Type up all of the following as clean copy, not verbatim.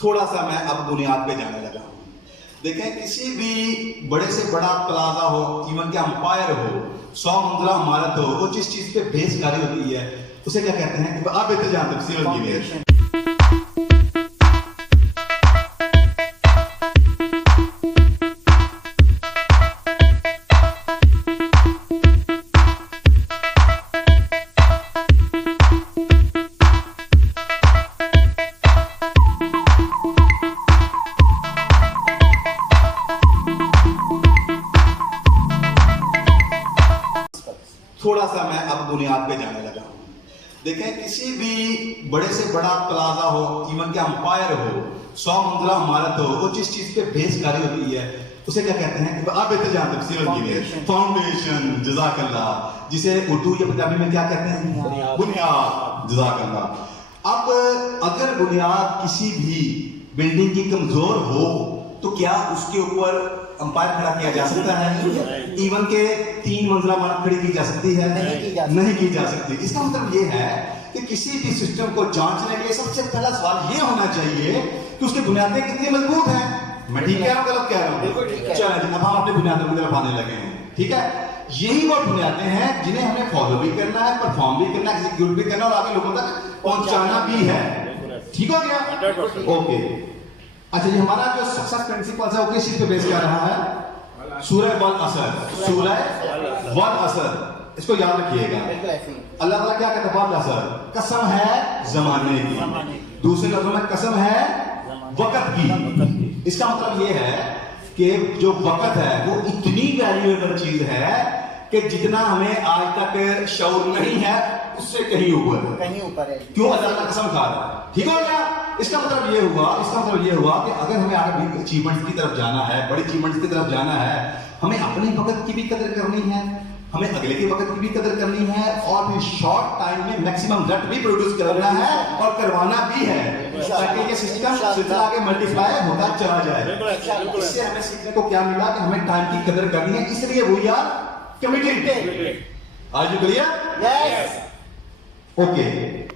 تھوڑا سا میں اب بنیاد پہ جانے لگا ہوں. دیکھیں کسی بھی بڑے سے بڑا پلازا ہو، ایون کہ امپائر ہو، 100 منزلہ عمارت ہو، وہ جس چیز پہ بھیس کاری ہوتی ہے اسے کیا کہتے ہیں؟ آپ بہتر جانتے ہیں سیول انجینئر. تھوڑا سا میں اب بنیاد پہ جانے لگا ہوں. دیکھیں کسی بھی بڑے سے بڑا پلازا ہو، ایون کہ امپائر ہو، 100 منزلہ عمارت ہو، وہ جس چیز پہ بھیس کاری ہوتی ہے اسے کیا کہتے ہیں؟ آپ بہتر جانتے ہیں سیول انجینئر. فاؤنڈیشن، جزاک اللہ، جسے اردو یا پنجابی میں کیا کہتے ہیں؟ بنیاد. جزاک اللہ. اب اگر بنیاد کسی بھی بلڈنگ کی کمزور ہو تو کیا اس کے اوپر امپائر کھڑا کیا جا سکتا ہے؟ ایون کہ 3 منزلہ عمارت کھڑی کی جا سکتی ہے؟ نہیں کی جا سکتی. اس کا مطلب یہ ہے کہ کسی بھی سسٹم کو جانچنے کے لیے سب سے پہلا سوال یہ ہونا چاہیے کہ اس کی بنیادیں کتنی مضبوط ہیں. میں ٹھیک کہہ رہا ہوں غلط کہہ رہا ہوں؟ چلیں اب ہم اپنی بنیادوں کی طرف آنے لگے ہیں. ٹھیک ہے، یہی وہ بنیادیں ہیں جنہیں ہمیں فالو بھی کرنا ہے، پرفارم بھی کرنا ہے، ایگزیکیوٹ بھی کرنا ہے اور آگے لوگوں تک پہنچانا بھی ہے. ٹھیک ہو گیا؟ اوکے. اچھا جی، ہمارا جو سکسیس پرنسپلز ہے وہ کس چیز پہ بیس کر رہا ہے؟ سورہ والعصر. سورہ والعصر، اس کو یاد رکھیے گا. اللہ تعالیٰ کیا کہتا ہے؟ والعصر، قسم ہے زمانے کی. دوسرے لفظوں میں قسم ہے وقت کی. اس کا مطلب یہ ہے کہ جو وقت ہے وہ اتنی ویلیویبل چیز ہے کہ جتنا ہمیں آج تک شعور نہیں ہے اس سے کہیں اوپر ہے. کیوں؟ اللہ تعالیٰ قسم کھا رہا ہے. ٹھیک ہو گیا؟ اس کا مطلب یہ ہوا کہ اگر ہمیں آگے اچیومنٹس کی طرف جانا ہے، بڑی اچیومنٹس کی طرف جانا ہے، ہمیں اپنے وقت کی بھی قدر کرنی ہے، ہمیں اگلے کے وقت کی بھی قدر کرنی ہے، اور پھر شارٹ ٹائم میں میکسیمم ریزلٹ بھی پروڈیوس کرنا ہے اور کروانا بھی ہے تاکہ یہ سسٹم سلسلہ آگے ملٹیپلائی ہوتا چلا جائے. اس سے ہمیں سیکھنے کو کیا ملا کہ ہمیں ٹائم کی قدر کرنی ہے. اس لیے we are committed. Are you clear? Yes. Okay.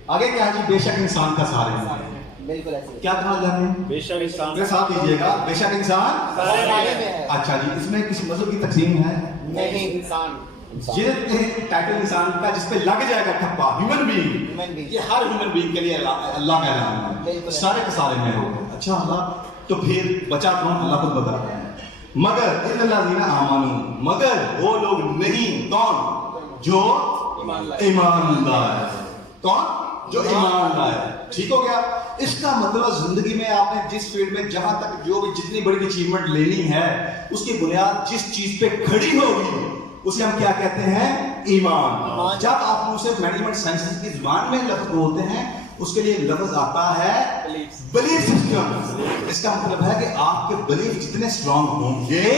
آگے کیا ہے جی؟ بے شک انسان کا سارے میں. بالکل ایسے کیا کہا جاتا ہے؟ بے شک انسان کا ساتھ دیجیے گا. بے شک انسان سارے میں ہے. اچھا جی، اس میں کسی مذہب کی تقسیم ہے؟ نہیں. انسان یہ ٹائٹل انسان کا جس پہ لگ جائے گا ٹھپا، ہیومن بینگ، یہ ہر ہیومن بینگ کے لیے اللہ کا اعلان ہے. سارے کے سارے میں ہو. اچھا اللہ، تو پھر بچا کون؟ اللہ خود بتا رہا ہے. مگر الذین آمنوا، مگر وہ لوگ نہیں. کون؟ جو ایمان لائے. کون؟ جو ایمان لائے. ٹھیک ہو گیا؟ اس کا مطلب زندگی میں آپ نے جس فیلڈ میں جہاں تک جو بھی جتنی بڑی اچیومنٹ لینی ہے اس کی بنیاد جس چیز پہ کھڑی ہوگی اسے ہم کیا کہتے ہیں؟ ایمان. جب آپ اسے مینجمنٹ سائنسز کی زبان میں لفظ بولتے ہیں اس کے لیے لفظ آتا ہے بلیف سسٹم. اس کا مطلب ہے کہ آپ کے بلیف جتنے اسٹرانگ ہوں گے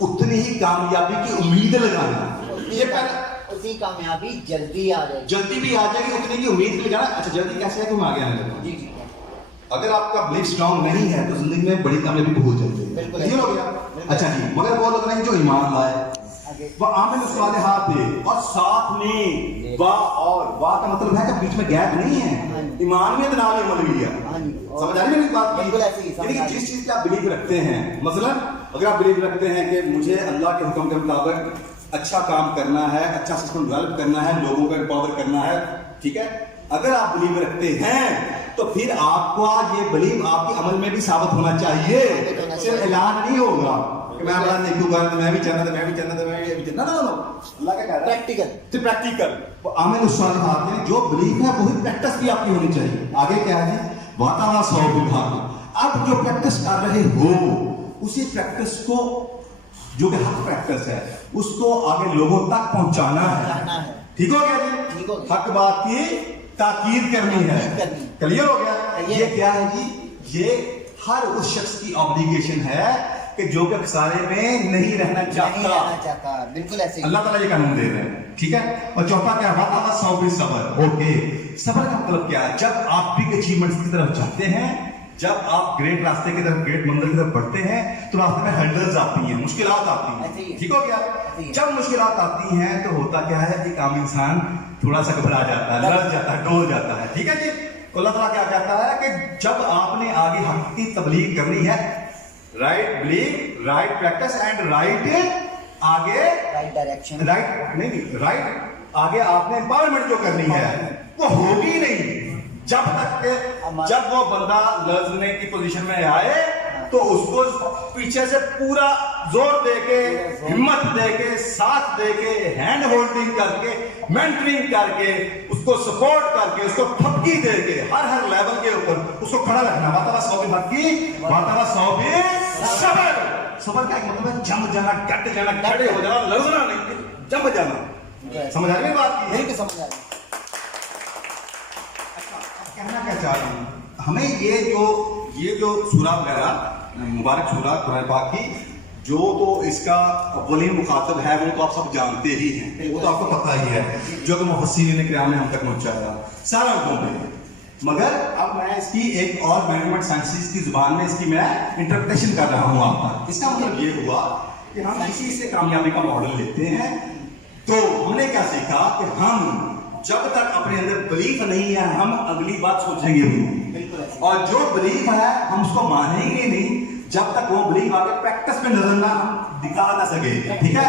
اتنی ہی کامیابی کی امید لگانا. یہ پہلا اتنی کامیابی جلدی آ جائے گی. جلدی بھی آ جائے گی، اتنی کی امید بھی لگانا. اچھا جلدی کیسے ہے کہ ہم آگے آنے لگے. جی جی. اگر آپ کا بلیف اسٹرانگ نہیں ہے تو زندگی میں بڑی کامیابی بہت جلدی ہے. بالکل. یہ ہو گیا. اچھا جی، مگر وہ لوگ نہیں جو ایمان لائے وہ عامل الصالحات تھے، اور ساتھ میں وا، اور وا کا مطلب ہے کہ بیچ میں گیپ نہیں ہے. ایمان میں نال عمل بھی ہے. سمجھ آ رہی ہے میری بات؟ بالکل ایسی ہی. یعنی کہ جس چیز پہ آپ بلیو رکھتے ہیں، مثلا اگر آپ بلیو رکھتے ہیں کہ مجھے اللہ کے حکم کے مطابق اچھا کام کرنا ہے، اچھا سسٹم ڈیولپ کرنا ہے، لوگوں کو امپاور کرنا ہے، ٹھیک ہے، اگر آپ بلیو رکھتے ہیں تو پھر آپ کو یہ بلیو آپ کے عمل میں بھی ثابت ہونا چاہیے. صرف اعلان نہیں ہوگا کہ میں اللہ نے کیوں کہا، میں بھی چاہنا تھا، میں بھی چاہنا تھا، میں بھی چاہنا تھا. اللہ کیا کہہ رہا ہے؟ پریکٹیکل. پریکٹیکل. عامل الصالحات یعنی جو بلیف ہے وہی پریکٹس بھی آپ کی ہونی چاہیے. آگے کیا ہے جی؟ واتواصوا بالحق. اب جو پریکٹس کر رہے ہو اسی پریکٹس کو جو کہ حق پریکٹس ہے اس کو آگے لوگوں تک پہنچانا ہے. ٹھیک ہو گیا جی؟ حق بات کی تاکید کرنی ہے. کلیئر ہو گیا؟ یہ کیا ہے جی؟ یہ ہر اس شخص کی آبلیگیشن ہے کہ جو کہ خسارے میں نہیں رہنا چاہتا. بالکل ایسے. اللہ تعالیٰ یہ قانون دے رہے ہیں. ٹھیک ہے. اور چوتھا کیا ہے؟ واتواصوا بالصبر. اوکے. صبر کا مطلب کیا ہے؟ جب آپ بگ اچیومنٹس کی طرف جاتے ہیں، جب آپ گریٹ راستے کی طرف، گریٹ منزل کی طرف بڑھتے ہیں تو راستے میں ہرڈلز آتی ہیں، مشکلات آتی ہیں. ٹھیک ہو گیا؟ جب مشکلات آتی ہیں تو ہوتا کیا ہے؟ ایک عام انسان تھوڑا سا گھبرا جاتا ہے، لڑ جاتا ہے، ڈول جاتا ہے. ٹھیک ہے جی؟ اللہ تعالیٰ کیا کہتا ہے کہ جب آپ نے آگے حق کی تبلیغ کرنی ہے، right blue, right practice and right آگے رائٹ ڈائریکشن، رائٹ نہیں رائٹ آگے آپ نے امپاورمنٹ جو کرنی ہے وہ ہوگی نہیں جب تک کہ جب وہ بندہ لڑنے کی پوزیشن میں آئے تو اس کو پیچھے سے پورا زور دے کے، ہمت دے کے، ساتھ دے کے، ہینڈ ہولڈنگ کر کے، مینٹرنگ کر کے، اس کو سپورٹ کر کے، اس کو تھپکی دے کے، ہر لیول کے اوپر اس کو کھڑا رکھنا. وَتَوَ صَوْبِ حَقِّ وَتَوَ صَوْبِ صبر. صبر کا ایک مطلب ہے جم جانا، ڈٹ جانا، کھڑے ہو جانا، لڑنا نہیں، جم جانا. سمجھ آ رہی ہے بات کی؟ نہیں کہ سمجھ آ رہی. کہنا کیا چاہ رہا ہوں، ہمیں یہ جو سورہ وغیرہ مبارک سورہ قرآن پاک کی جو تو اس کا اولین مخاطب ہے وہ تو آپ سب جانتے ہی ہیں، وہ تو آپ کو پتہ ہی ہے، جو کہ مفسرین کرام نے ہم تک پہنچایا سارا حکم ہے. مگر اب میں اس کی ایک اور مینجمنٹ سائنسز کی زبان میں اس کی میں انٹرپریٹیشن کر رہا ہوں آپ کا. اس کا مطلب یہ ہوا کہ ہم کسی سے کامیابی کا ماڈل لیتے ہیں تو ہم نے کیا سیکھا کہ ہم جب تک اپنے اندر بلیف نہیں ہے ہم اگلی بات سوچیں گے نہیں، اور جو بلیف ہے ہم اس کو مانیں گے نہیں جب تک وہ بلیف آگے پریکٹس میں نظر نہ ہم دکھا نہ سکے. ٹھیک ہے،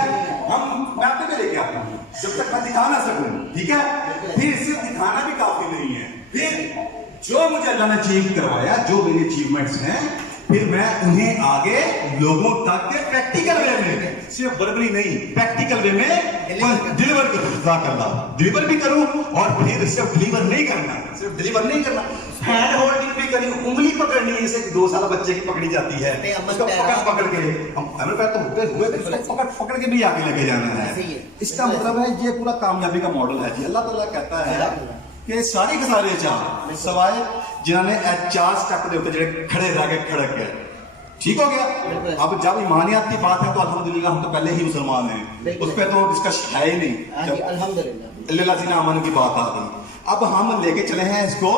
میں آپ کو لے کے آتا ہوں جب تک میں دکھا نہ سکوں. ٹھیک ہے، پھر صرف دکھانا بھی کافی نہیں ہے، پھر جو مجھے اللہ نے اچیو کروایا، جو میری اچیومنٹس ہیں، پھر میں انہیں آگے لوگوں تک پریکٹیکل وے میں، صرف بربری نہیں، پریکٹیکل وے میں ڈلیور بھی کروں. اور پھر صرف ڈلیور نہیں کرنا، ہینڈ ہولڈنگ بھی کرنی، انگلی پکڑنی ہے، جیسے 2 سالہ بچے کی پکڑی جاتی ہے، اس کو پکڑ کے ہمیں پیر تو ہوئے پکڑ کے بھی آگے لے کے جانا ہے. اس کا مطلب ہے یہ پورا کامیابی کا ماڈل ہے جی. اللہ تعالیٰ کہتا ہے کہ ساری کے سارے چار سوائے جنہوں نے 4 سٹیپ دے ہوتے جڑے کھڑے رہ کے کھڑک گئے. ٹھیک ہو گیا. اب جب ایمانیات کی بات ہے تو الحمدللہ ہم تو پہلے ہی مسلمان ہیں، اس پہ تو ڈسکشن ہے ہی نہیں. جب اللہ سین امن کی بات آ گئی، اب ہم لے کے چلے ہیں اس کو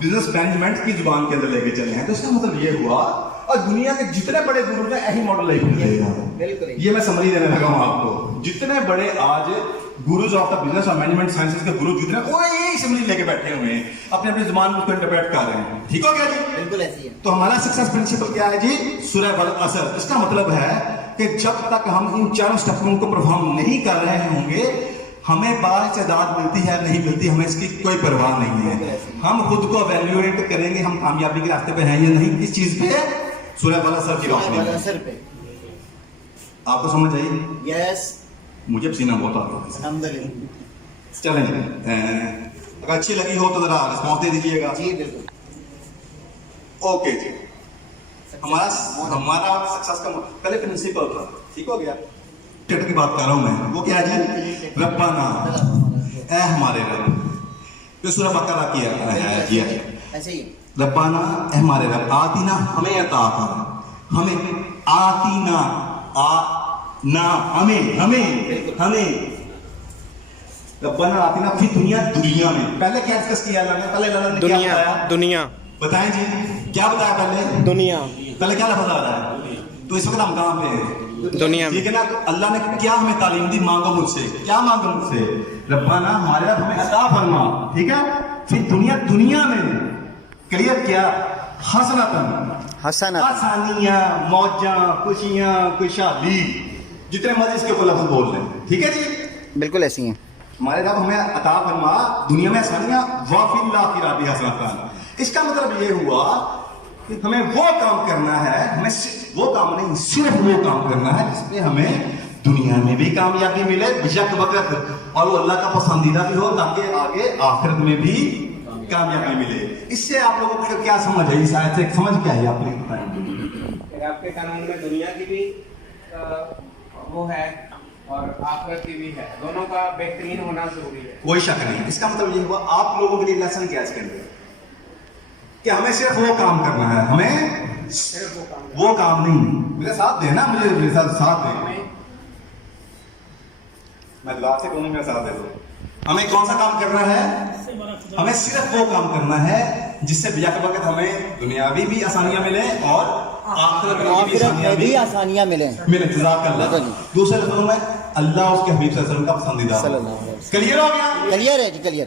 بزنس مینجمنٹ کی زبان کے اندر لے کے چلے ہیں. تو اس کا مطلب یہ ہوا، اور دنیا کے جتنے بڑے گرو ہیں یہی ماڈل لے کے، یہ میں سمری دینے لگا ہوں آپ کو. جتنے بڑے آج گروز آف دا بزنس اور مینجمنٹ سائنسز کے گرو جتنے، وہ یہی سمری لے کے بیٹھے ہوئے ہیں، اپنی اپنی زبان میں اس کو انٹرپریٹ کر رہے ہیں. ٹھیک ہو گیا جی؟ بالکل ایسی ہے. تو ہمارا سکسیس پرنسپل کیا ہے جی؟ سورہ والعصر. اس کا مطلب ہے کہ جب تک ہم ان 4 سٹیپوں کو پرفارم نہیں کر رہے ہوں گے، ہمیں بااستعداد ملتی ہے نہیں ملتی، ہمیں اس کی کوئی پرواہ نہیں ہے. ہم خود کو ایویلویٹ کریں گے ہم کامیابی کے راستے پہ ہیں یا نہیں. کس چیز پہ؟ سورہ والعصر کی روشنی میں. آپ کو سمجھ آئی؟ یس. مجھے پسینہ بہت آتا ہے. الحمدللہ. چلیں جی، اگر اچھی لگی ہو تو ذرا رسپانس دے دیجیے گا. جی بالکل. اوکے جی. ہمارا سکسیس کا پہلے پرنسپل تھا. ٹھیک ہو گیا. ٹیٹر کی بات کر رہا ہوں میں، وہ کیا ہے جی؟ ربنا، اے ہمارے رب. یہ سورہ بقرہ کی ہے جی. ایسے ہی ربنا، اے ہمارے رب، آتینا، ہمیں عطا کر، ہمیں آتینا، ہمیں ربنا آتینا فی دنیا میں. پہلے کیا ڈسکس کیا اللہ نے؟ پہلے اللہ نے کیا بتایا؟ دنیا. بتائیں جی کیا بتایا پہلے؟ دنیا. پہلے کیا لفظ آ رہا ہے؟ تو اس وقت ہم کہاں پہ ہیں؟ دنیا میں. ٹھیک ہے نا. تو اللہ نے کیا ہمیں تعلیم دی؟ مانگو مجھ سے. کیا مانگو مجھ سے؟ ربنا، ہمارے رب، ہمیں عطا فرما. ٹھیک ہے. پھر دنیا میں کلیئر کیا؟ حسنۃ، آسانیاں، موجاں، خوشیاں، خوشحالی، جتنے مرضی اس کے اوپر لفظ بول لیں. ٹھیک ہے جی. بالکل ایسی ہیں. ہمارے رب ہمیں عطا فرما دنیا میں آسانیاں، وفی الآخرۃ حسنۃ. اس کا مطلب یہ ہوا کہ ہمیں وہ کام کرنا ہے، ہمیں وہ کام نہیں، صرف وہ کام کرنا ہے جس پہ ہمیں دنیا میں بھی کامیابی ملے بیشک وقت، اور وہ اللہ کا پسندیدہ بھی ہو تاکہ آگے آخرت میں بھی کامیابی ملے. اس سے آپ لوگوں کو کیا سمجھ ہے؟ اس آیت سے سمجھ کیا ہے آپ لوگ بتائیں. آپ کے قانون میں دنیا کی بھی وہ ہے اور آخرت کی بھی ہے، دونوں کا بہترین ہونا ضروری ہے. کوئی شک نہیں. اس کا مطلب یہ ہوا آپ لوگوں کے لیے لیسن کیا اس کے اندر کہ ہمیں صرف وہ کام کرنا ہے، ہمیں صرف وہ کام نہیں. میرے ساتھ دینا، مجھے میرے ساتھ دیں. میں دعا سے کہوں، میرے ساتھ دے دو. ہمیں کون سا کام کرنا ہے؟ ہمیں صرف وہ کام کرنا ہے جس سے بیک وقت ہمیں دنیاوی بھی آسانیاں ملے اور آخرت میں بھی آسانیاں ملیں. جزاک اللہ. دوسرے لفظوں میں اللہ اس کے حبیب صلی اللہ علیہ وسلم کا پسندیدہ. کلیئر ہو گیا؟ کلیئر ہے جی، clear.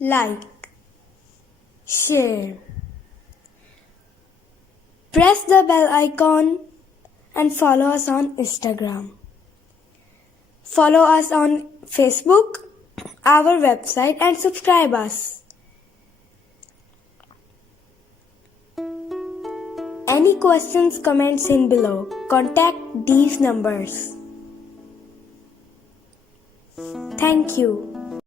Like, share, press the bell icon and follow us on Instagram. Follow us on Facebook, our website, and subscribe us. Any questions, comments in below. Contact these numbers. Thank you.